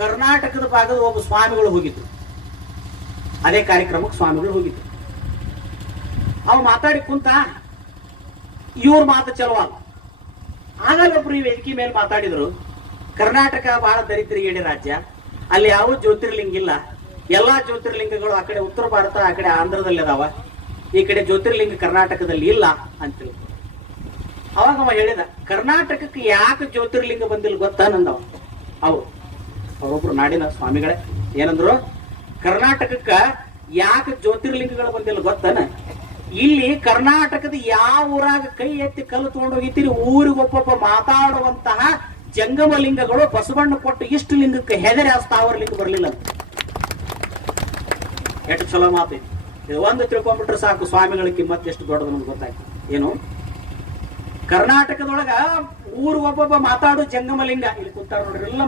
ಕರ್ನಾಟಕದ ಭಾಗದ ಒಬ್ಬ ಸ್ವಾಮಿಗಳು ಹೋಗಿದ್ರು. ಅದೇ ಕಾರ್ಯಕ್ರಮಕ್ಕೆ ಸ್ವಾಮಿಗಳು ಹೋಗಿದ್ರು. ಅವ್ ಮಾತಾಡಿ ಕುಂತ ಇವ್ರ ಮಾತು ಚಲುವಾಗ ಆಗಲ್ಲ ಒಬ್ರು ಈ ವೇದಿಕೆ ಮೇಲೆ ಮಾತಾಡಿದ್ರು. ಕರ್ನಾಟಕ ಬಹಳ ದರಿದ್ರಗೇಡಿ ರಾಜ್ಯ, ಅಲ್ಲಿ ಯಾವ ಜ್ಯೋತಿರ್ಲಿಂಗ ಇಲ್ಲ, ಎಲ್ಲಾ ಜ್ಯೋತಿರ್ಲಿಂಗಗಳು ಆ ಕಡೆ ಉತ್ತರ ಭಾರತ, ಆ ಕಡೆ ಆಂಧ್ರದಲ್ಲಿ ಅದಾವ, ಈ ಕಡೆ ಜ್ಯೋತಿರ್ಲಿಂಗ ಕರ್ನಾಟಕದಲ್ಲಿ ಇಲ್ಲ ಅಂತ. ಅವಾಗ ಅವ ಹೇಳಿದ, ಕರ್ನಾಟಕಕ್ಕೆ ಯಾಕೆ ಜ್ಯೋತಿರ್ಲಿಂಗ ಬಂದಿಲ್ಲ ಗೊತ್ತಾ ನಂದವ. ಅವರೊಬ್ರು ನಾಡಿನ ಸ್ವಾಮಿಗಳೇ ಏನಂದ್ರು, ಕರ್ನಾಟಕಕ್ಕ ಯಾಕೆ ಜ್ಯೋತಿರ್ಲಿಂಗಗಳು ಬಂದಿಲ್ಲ ಗೊತ್ತಾನ, ಇಲ್ಲಿ ಕರ್ನಾಟಕದ ಯಾವ ಊರಾಗ ಕೈ ಎತ್ತಿ ಕಲ್ಲು ತಗೊಂಡು ಹೋಗಿತೀರಿ ಊರಿಗೊಬ್ಬೊಬ್ಬ ಮಾತಾಡುವಂತಹ ಜಂಗಮ ಲಿಂಗಗಳು ಬಸವಣ್ಣ ಕೊಟ್ಟು ಇಷ್ಟು ಲಿಂಗಕ್ಕೆ ಹೆದರಿ ಆ ಸ್ಥಾವರ ಲಿಂಗ ಬರಲಿಲ್ಲ. ಎಷ್ಟು ಚಲೋ ಮಾತು ಇದು. ಒಂದು ತಿಳ್ಕೊಂಡ್ಬಿಟ್ರೆ ಸಾಕು ಸ್ವಾಮಿಗಳ ಕಿಮ್ಮತ್ ಎಷ್ಟು ದೊಡ್ಡದು ನಮ್ಗೆ ಗೊತ್ತಾಯ್ತು. ಏನು ಕರ್ನಾಟಕದೊಳಗ ಊರು ಒಬ್ಬೊಬ್ಬ ಮಾತಾಡೋ ಜಂಗಮ ಲಿಂಗ ಇಲ್ಲಿ ಕೂತಾರ ನೋಡ್ರಿ, ಎಲ್ಲ